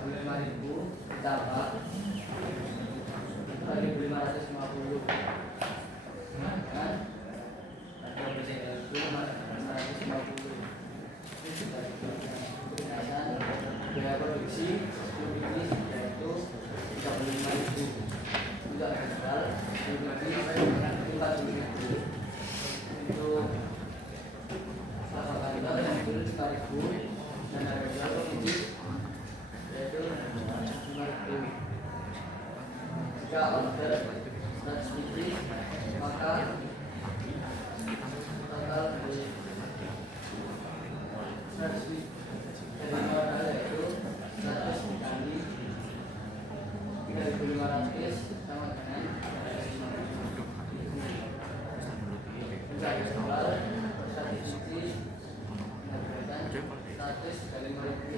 35.000 ditambah 1.550 kan? Ada 1.550 biaya produksi 10 biji yaitu 35.000 untuk harga 10 biji 40.000 untuk pasokan kita yang dulu 5.000 dan harga jual per biji yaitu 5.000. Jika order 100 biji maka total dari 100 biji dari modal yaitu 100 dikali 3.500 sama dengan 100 total 100 biji menghasilkan 100 kali 5.000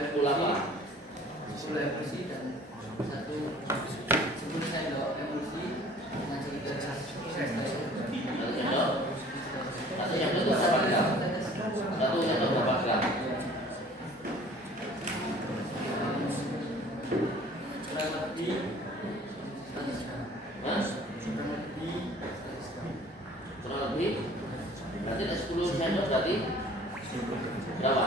yaitu 10 emulsi dan 10 sendok emulsi menghasilkan 1 sendok berapa gram? Kurang lebih berarti 10 sendok berarti berapa?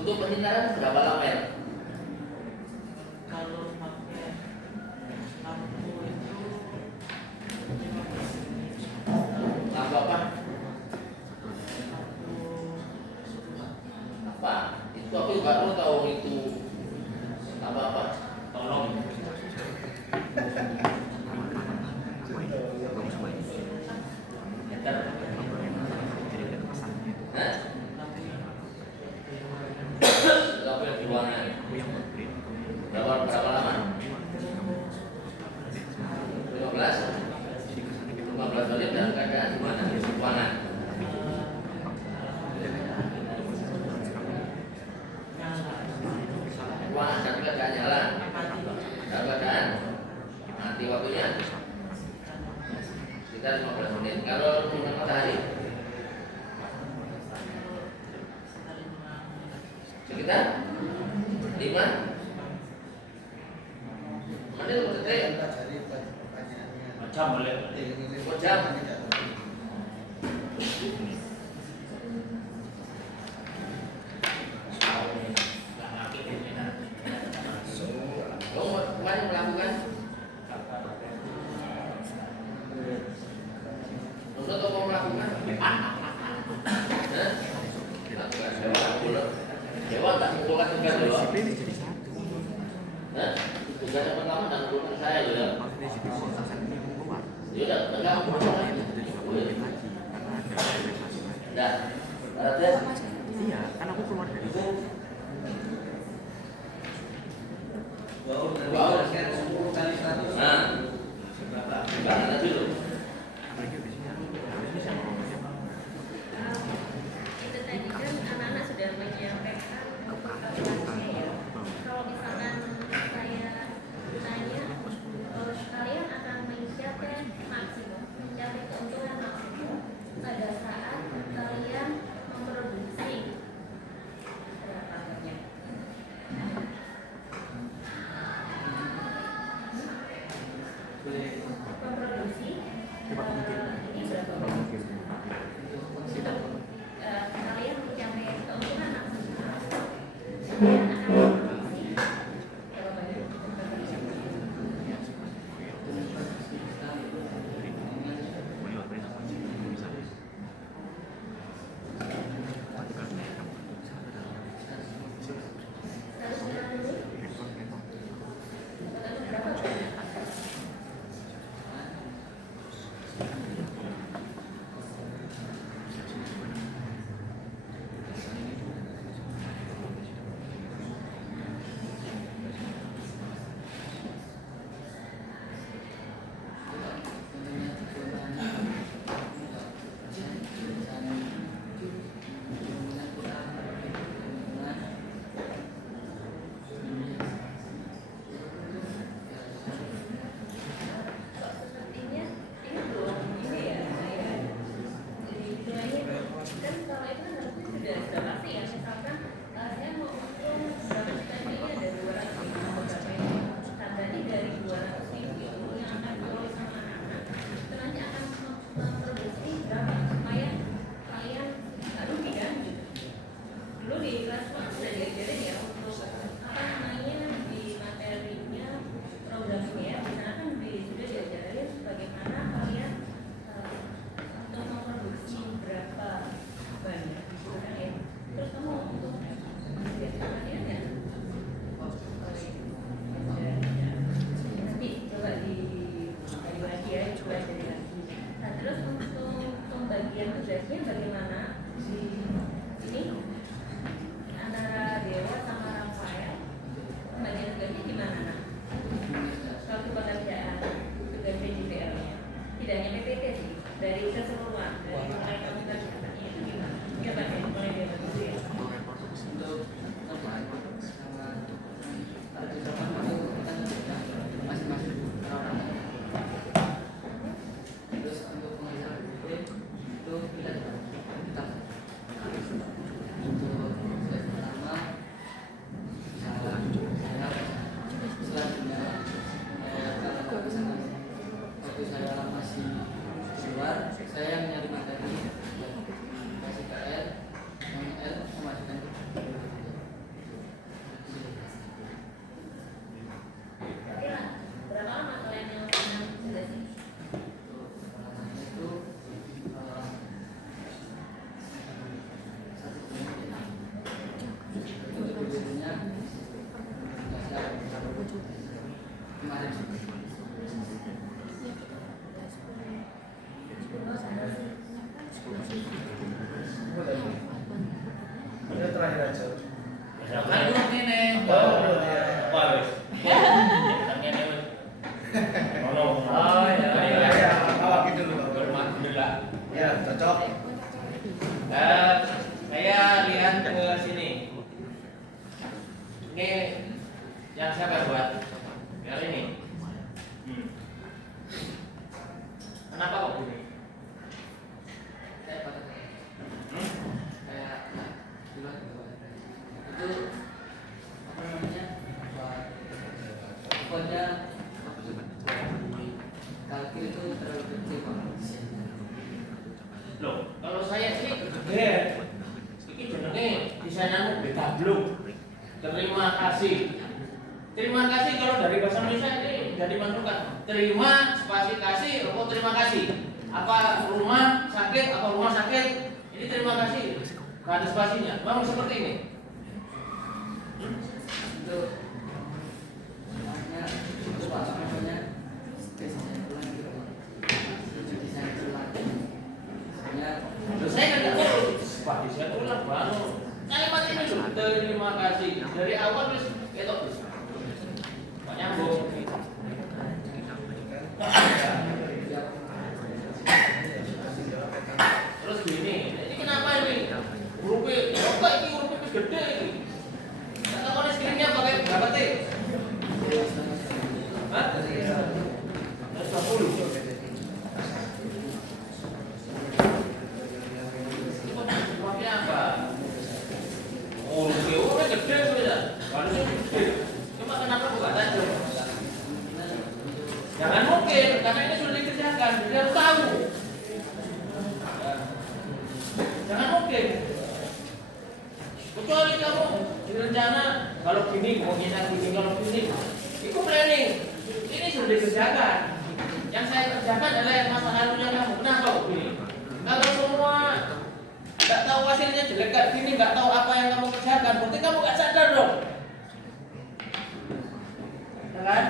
Untuk pengindaran berapa lama? Kalau pakai lampu itu Lampu apa? Apa? Itu aku juga tahu itu apa? Tolong. Meter. Hah? Lampu yang di ruangan. Berapa lama? 15 menit dan keadaan gimana? Di ruangan. Ruangan tapi keadaan nyala. Keadaan mati waktunya sekitar 15 menit. Kalau dengan matahari sekitar 5 menit detik. Macam boleh. Jam. Kamu kemarin melakukan untuk kamu melakukan lakukan dewan tak mukul Ya, Raden. Iya, kan aku keluar dari Itu Wow, kan 10 kali 100. nah, Berapa? enggak ada dulu. apalagi biasanya bisa ngomongnya Itu tadi kan anak-anak sudah menyampaikan keputusannya ya. Kalau misalkan saya tanya, kalian akan mencapai maksimum, mencapai keuntungan maksimum pada saat kalian memproduksi berapa banyak? Memproduksi ini berapa banyak? Kalian mencapai keuntungan maksimal, kalian akan memproduksi berapa banyak? boleh apa ya bisa Harus bilang dulu, berapa banyak? Sepertinya ini belum ini ya saya istilahnya kan kalau itu kan harusnya sudah pasti ya misalkan saya mau untung berapa juta ini ada 200 ribu berapa ini nah berarti dari 200 ribu itu yang akan dikelola sama anak-anak itu nanti akan memproduksi berapa supaya kalian nggak rugi kan gitu. Dulu di kelas 1 sudah diajarin ya untuk apa namanya di materinya programnya di sana kan sudah diajarin bagaimana kalian untuk memproduksi berapa banyak gitu kan ya. Terus kamu untuk biasanya ya nanti coba dibagi lagi ya, coba jadi lagi. Nah terus untuk pembagian tugasnya bagaimana di ini antara Dewa sama Rafael pembagian tugasnya gimana nak? Suatu pekerjaan tugas DJPL-nya tidak hanya PPT sih, dari keseluruhan dari mulai kamu kerjakan itu gimana? Coba deh mulai dari dulu ya. Untuk apa? Sama ada ucapan itu kita masing-masing orang. Terus untuk pengajar itu kita untuk tugas pertama saya selanjutnya kalau misalkan waktu saya masih di luar saya yang nyari materi kasih PR yang L memasukkan Berarti lah, berapa lama kalian yang pernah tugas ini? itu satu bulan untuk videonya kemarin Itu terakhir aja. Kan dulu ini. Oh, iya. Wah, wis. Ini wis. Oh, Ya, ya, awak gitu dulu. Alhamdulillah. Ya, cocok. Saya lihat ke sini. Ini yang siapa buat? Yang ini. Kenapa kok gini? saya pakai kayak dulu itu apa namanya pokoknya kalkul itu terlalu kecil Pak. Loh, kalau saya sih Gede. ini jenenge desainanmu beda belum. Terima kasih. Terima kasih kalau dari bahasa Indonesia ini jadi menentukan. Terima spasi kasih, atau terima kasih. Apa rumah sakit, apa rumah sakit. Ini terima kasih. Gak ada spasinya. Memang seperti ini. Itu namanya itu Pak namanya desain ulang gitu Pak. Desain ulang. Saya Loh, saya nggak urut. terima kasih. Dari awal wis ketok wis. Kok nyambung. Terus gini, ini kenapa ini? Hurufnya, kok ini hurufnya gede ini? Kata konis screennya pakai berapa T? Hah? 120. Pakai apa? Hurufnya gede sudah. Harusnya gede. Cuma kenapa bukan tajam? Jangan mungkin, karena ini sudah dikerjakan, jadi harus tahu. Jangan mungkin. Kecuali kamu direncana kalau gini, kemungkinan gini, kalau gini, itu planning. Ini sudah dikerjakan. Yang saya kerjakan adalah masa lalunya kamu. Kenapa begini? Kalau semua nggak tahu hasilnya jelek kayak gini, nggak tahu apa yang kamu kerjakan, berarti kamu nggak sadar dong. Ya kan?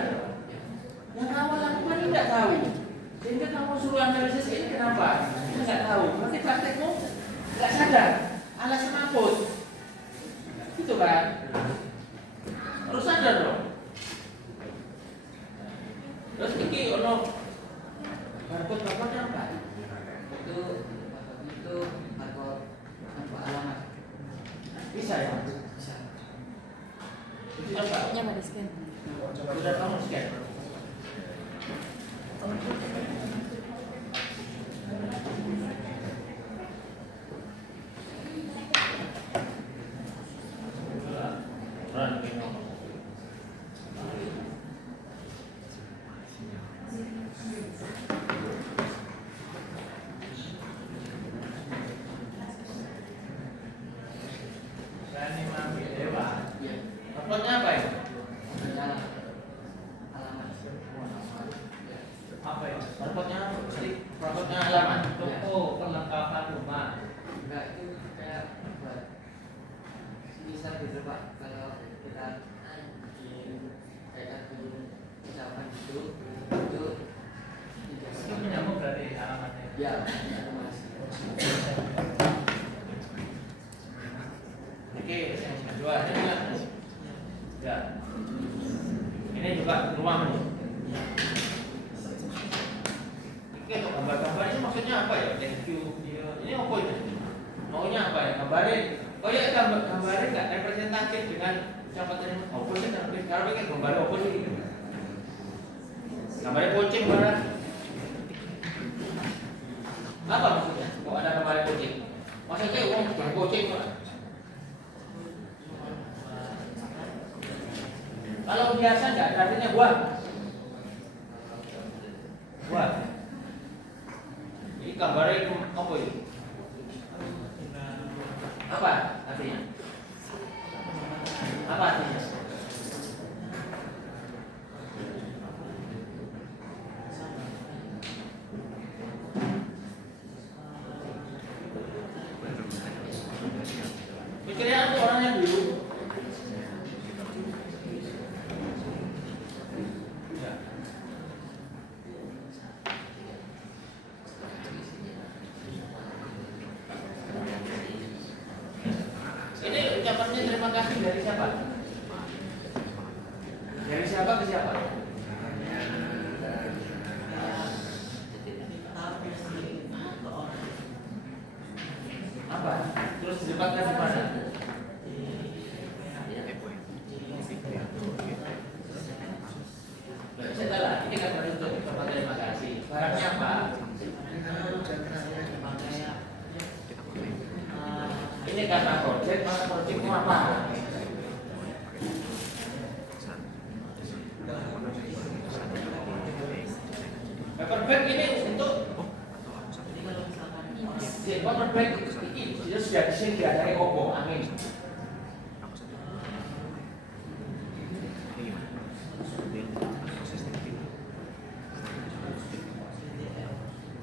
Yang kamu lakukan ini nggak tahu. Sehingga kamu suruh analisis ini kenapa? Kita nggak tahu. Berarti praktekmu nggak sadar. Alasan mampus. Gitu kan? Harus sadar dong. Terus ini ono barcode apa? Itu barcode alamat. Bisa ya? Bisa. Itu apa? Nyaman di scan. Sudah kamu scan. Rapotnya apa ya? Alamat. Apa ya? Rapotnya halaman. Toko perlengkapan rumah. Enggak, itu kayak buat bisa gitu Pak. Kalau kita kayak ucapan itu Itu menyambung berarti alamatnya. ya, itu Mas. Oke, yang kedua ini juga. Ya. Ini juga rumah nih. Oke, untuk gambar-gambar ini maksudnya apa ya? Thank you. Ini apa ini? Maunya apa ya? Gambarin. Oh ya, gambarin nggak representatif dengan siapa tadi? Apa sih? Kalau ini gambar apa sih? Gambarnya kucing barang. Apa maksudnya? Kok ada gambar kucing? Maksudnya uang gambar kucing Pak. Kalau biasa nggak ada artinya buah. Buah. Ini gambarnya apa ini? Apa artinya? Apa artinya? Pikirnya itu orangnya dulu. Ya. Ini ucapannya terima kasih dari siapa? Dari siapa ke siapa? Apa? Terus ditempatkan di mana? Setelah ini kan baru untuk ucapan terima kasih. Barangnya apa? Ini karena project, maka projectmu apa? Paper bag ini untuk paper bag ini dia sudah di sini dari opo angin.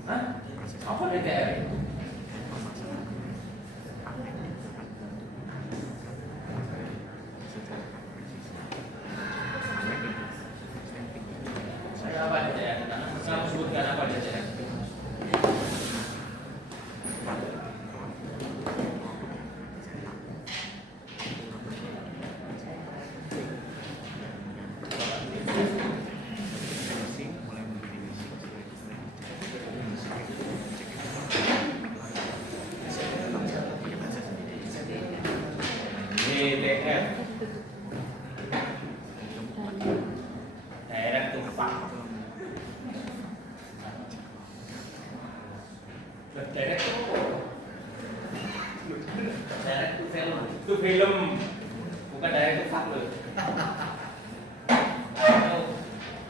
Hah? Apa DTR? Saya apa DTR? Kamu sebutkan apa DTR? DTF. Direct to fact. Direct to apa? Direct to film. Itu film. Bukan direct to fact loh.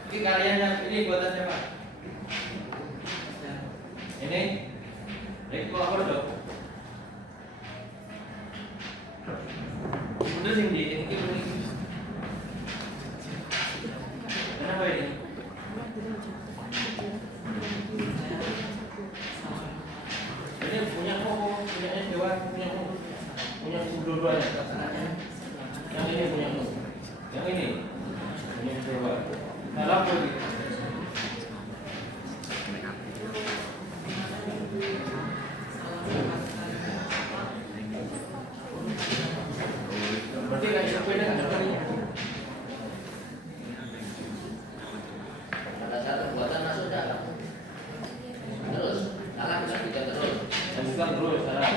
Ini kalian yang ini buatan siapa? Ini? Ini kok apa dong? Udah sih ini. Kenapa ini? Ini punya kok, punya Dewan, punya dua-duanya. Yang ini punya yang ini punya Dewan. Salah apa ini? Berarti nggak bisa beda kan? Kata-kata buatan masuk dalam. Terus, salah bisa tidak terus. Saya bukan terus, salah.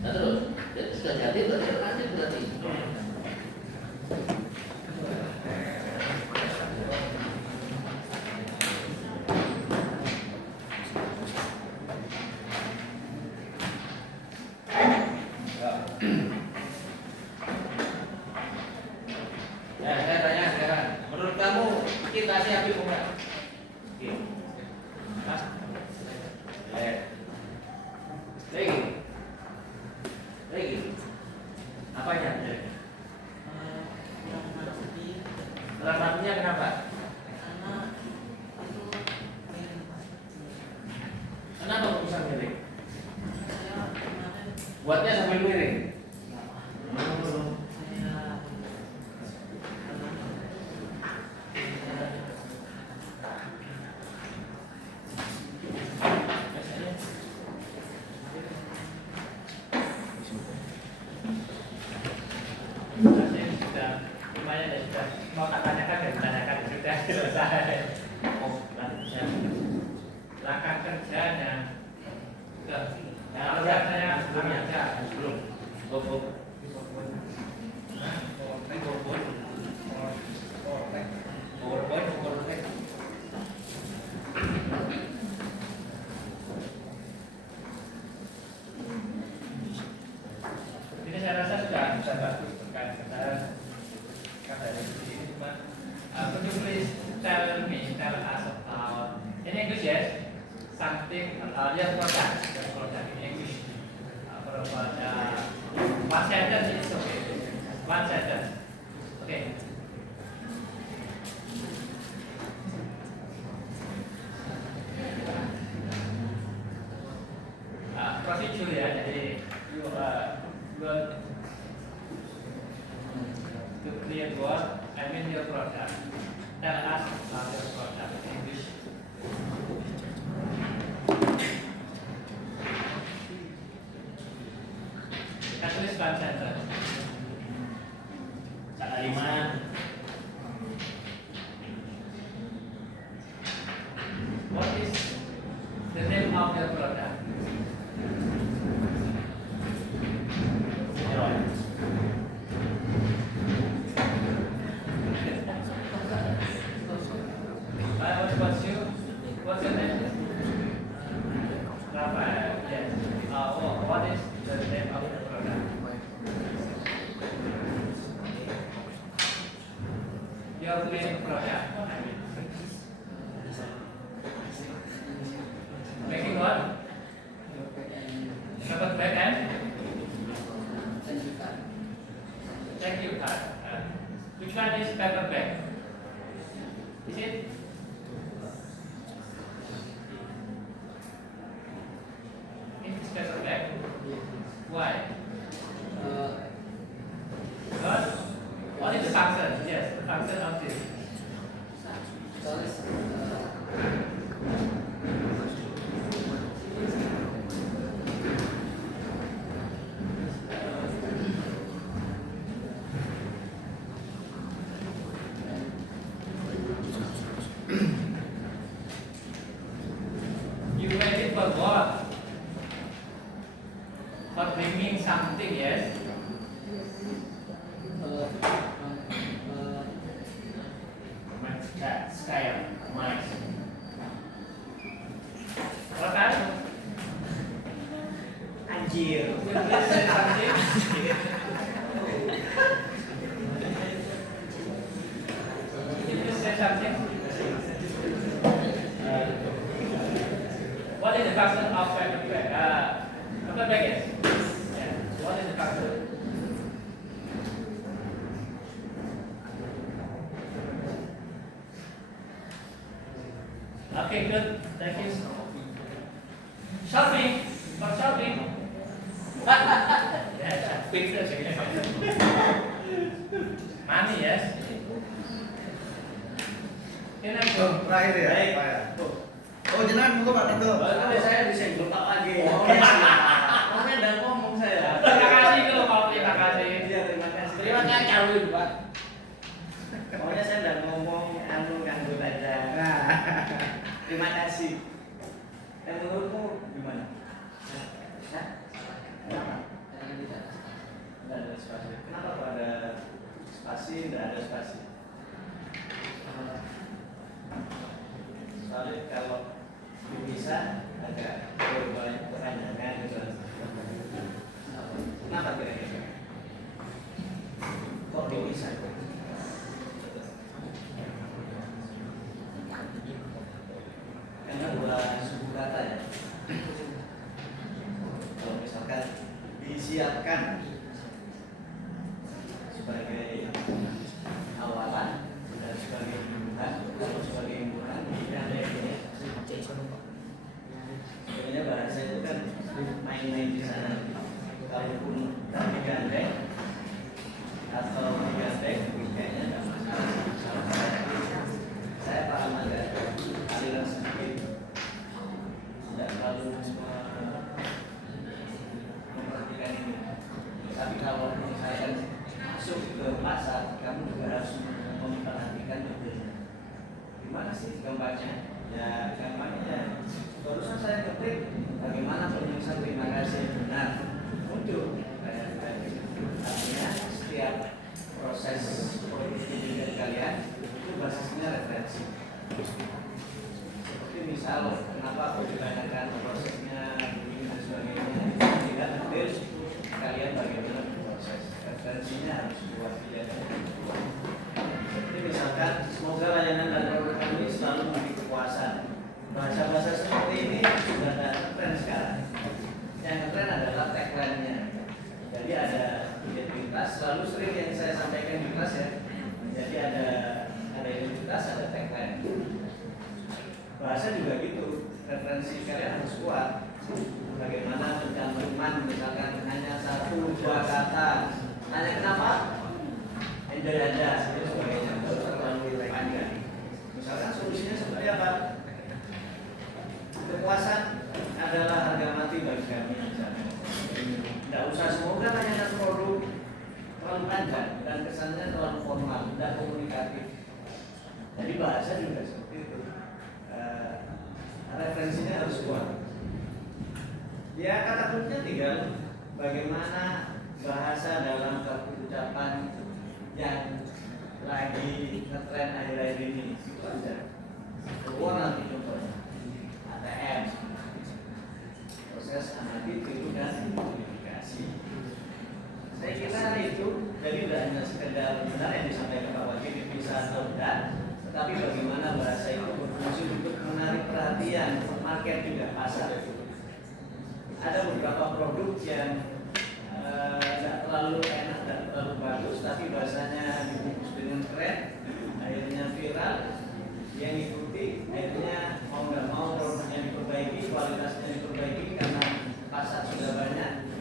Nah terus, jadi sudah jadi berarti lanjut berarti. Ya, saya tanya sekarang, menurut kamu kita siapa enggak? Oke. Mas. Lagi. Apanya? Kurang rapinya kenapa? Kenapa kok bisa miring? Buatnya sambil miring. Mau tak tanyakan dan ditanyakan sudah selesai. Oh, lanjutnya. Langkah kerjanya ke Yang kerja saya kerja belum. Oh. Ini saya rasa sudah bagus berkait saya dari sini cuma could you please tell us about in English yes something your product in English about one sentence is okay, one sentence okay. Procedure ya, jadi you to clear word, I mean your product. Tell us about your product in English. At least one sentence. Kalimat. What is the name of your product? What's your name? Rafael. Yes. What is the name of the product? Your cleaning product. Making what? Dapat back end? Thank you card. Which one is paper bag? Is it? It's paper bag. Why? Because what is the function? Yes, the function of this. You made it for what? For bringing something, yes? Skype, Mic. What else? Anjir. Can you please say something? Can you please say something? What is the function of feedback? Feedback is? Yeah. What is the function? Okay, good. Thank you. Shopping. For shopping. Yeah, shopping. Money, yes. Can I go? Terakhir ya, Baik. Pak ya. Oh, jenengan monggo Pak Tanto. Baru saya disenggol Pak lagi. Oke, siap. Kamu udah ngomong saya. Terima kasih dulu Pak. Terima kasih. Iya, terima kasih. Terima kasih Carwin, Pak. Pokoknya saya udah ngomong anu nganggur aja. Nah, Terima kasih. Dan menurutmu gimana? Hah? Kenapa? Tidak ada spasi. Kenapa kok ada spasi? Tidak ada spasi. Soalnya kalau dipisah agak banyak kepanjangan gitu. Kenapa kira-kira? Kok dipisah? Karena dua suku kata ya. Kalau misalkan disiapkan sebagai awalan dan sebagai imbuhan, kalau sebagai imbuhan sebenarnya bahasa itu kan main-main di sana. Kalaupun digandeng atau digandeng, kayaknya nggak masalah. Saya paham agak aliran sedikit, tidak terlalu memperhatikan ini. Tapi kalau misalkan masuk ke pasar, kamu juga harus memperhatikan detailnya. Gimana sih gambarnya? Ya gambarnya barusan saya ketik bagaimana penulisan terima kasih benar muncul. Artinya setiap proses produksi dari kalian itu basisnya referensi. Seperti misal kenapa aku ditanyakan prosesnya begini dan sebagainya, tidak detail kalian bagaimana proses referensinya harus kuat dilihat. Seperti misalkan semoga layanan dan produk kami selalu memberi kepuasan. Bahasa-bahasa seperti ini sudah ada tren sekarang. Yang tren adalah tagline-nya. Jadi ada identitas, selalu sering yang saya sampaikan di kelas ya. Jadi ada identitas, ada tagline. Bahasa juga gitu, referensi kalian harus kuat. Bagaimana pencantuman misalkan hanya 1-2 kata. Hanya kenapa? Enjoy aja, itu sebagainya. Terlalu panjang. Misalkan solusinya seperti apa? Kepuasan adalah harga mati bagi kami misalnya. Tidak usah semoga layanan produk terlalu panjang dan kesannya terlalu formal, tidak komunikatif. Jadi bahasa juga seperti itu. Referensinya harus kuat. Ya kata kuncinya tinggal bagaimana bahasa dalam satu ucapan yang lagi ngetren akhir-akhir ini. Itu aja. Keluar nanti contohnya. ATM, proses analitik itu dan verifikasi. Saya kira itu jadi tidak hanya sekedar benar yang disampaikan Pak Wajib bisa atau tidak, tetapi bagaimana bahasa itu berfungsi untuk menarik perhatian market juga pasar. Ada beberapa produk yang tidak terlalu enak dan terlalu bagus, tapi bahasanya dibungkus dengan keren, akhirnya viral. Yang diikuti akhirnya mau nggak mau produknya diperbaiki, kualitasnya diperbaiki karena pasar sudah banyak.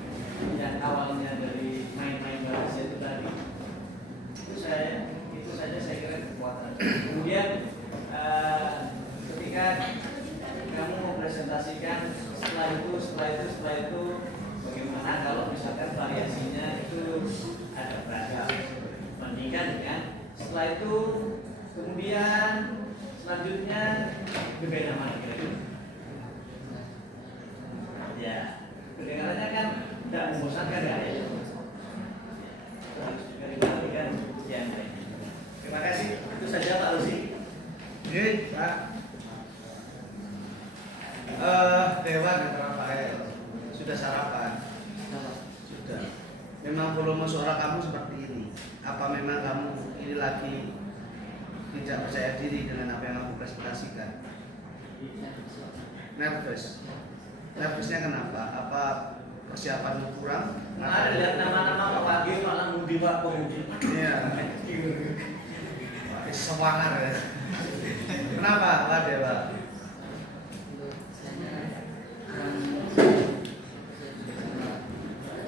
Yang awalnya dari main-main bahasa itu tadi, itu saja saya kira kekuatan. Kemudian ketika kamu mempresentasikan setelah itu bagaimana kalau misalkan variasinya itu ada beragam, bandingkan dengan setelah itu kemudian selanjutnya berbeda mana kira-kira? Ya, kedengarannya kan tidak membosankan ya. persiapan? Apa? Sudah. Memang volume suara kamu seperti ini. Apa memang kamu ini lagi tidak percaya diri dengan apa yang kamu presentasikan? Nervous. Nervousnya kenapa? Apa persiapanmu kurang? Nah, lihat nama-nama Pak Wagyu, Pak Langudi, Pak Pemudi. Iya. Semangat ya. Kenapa Pak Dewa? Untuk saya kurang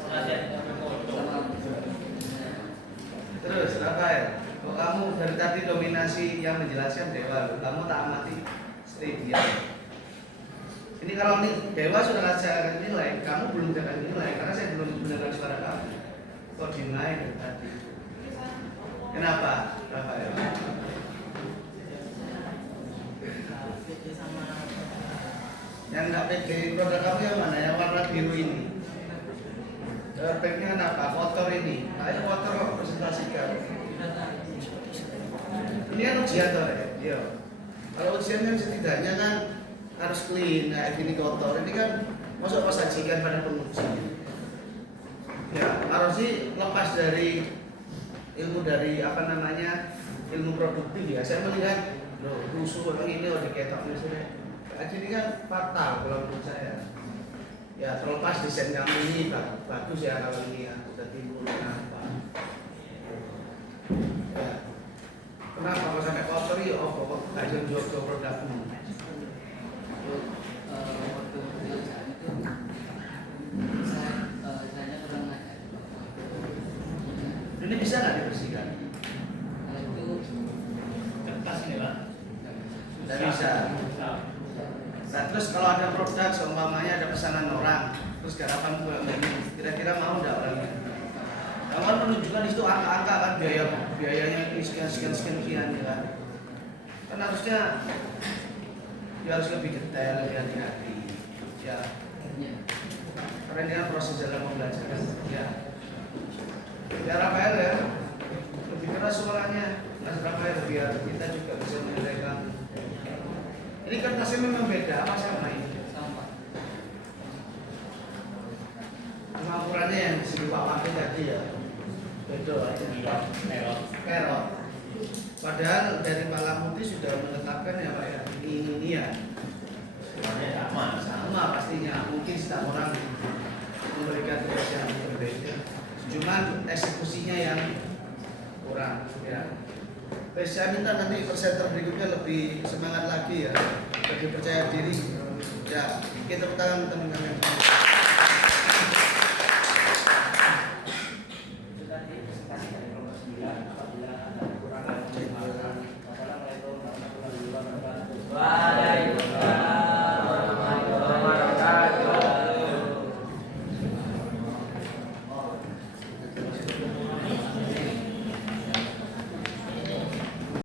Pengajian foto. sama Terus Rafael, kok kamu dari tadi dominasi yang menjelaskan Dewa, kamu tak amati stay diam. Ini kalau ini Dewa sudah kasih nilai, kamu belum kasih nilai karena saya belum mendengar suara kamu. Kok dinilai dari tadi? Kenapa Rafael? Yang nggak pede produk kamu yang mana? Yang warna biru ini. Backnya kenapa? Kotor ini. Ayo kotor kok presentasikan. Ini kan ujian toh ya? Iya. Kalau ujian kan setidaknya kan harus clean, kayak gini kotor. Ini kan masuk pas sajikan pada penguji. Ya, harus sih lepas dari ilmu dari apa namanya ilmu produktif ya. Saya melihat loh rusuh orang ini udah ketok nih sudah. Kayak gini kan fatal kalau menurut saya. Ya terlepas desain kamu ini bagus ya kalau ini ya udah timbul kenapa? Ya. Kenapa kalau sampai kotor ya kok aja jual produkmu? untuk waktu pekerjaan itu saya kurang ngajar. Ini bisa nggak dibersihkan? Kalau itu Kertas ini Pak. Tidak bisa. Nah terus kalau ada produk seumpamanya ada pesanan orang, terus garapan buat ini, kira-kira mau nggak orangnya? Kamu kan menunjukkan itu angka-angka kan biayanya ini sekian ya kan? Kan harusnya ya harus lebih detail, lebih hati-hati. Ya, ya, karena ini kan proses dalam pembelajaran. Ya, ya Rafael ya, lebih keras suaranya, Mas Rafael biar kita juga bisa menilai kamu. Ini kertasnya memang beda apa sama ini? sama Pengukurannya yang disebut Pak Pakai tadi ya, beda aja. Perot. Padahal dari Pak Lamuti sudah menetapkan ya Pak ya, ini ya. Sama pastinya, mungkin setiap orang memberikan tugas yang berbeda. Cuman eksekusinya yang kurang ya. Saya minta nanti presenter berikutnya lebih semangat lagi ya, lebih percaya diri. Ya, kita tepuk tangan teman-teman.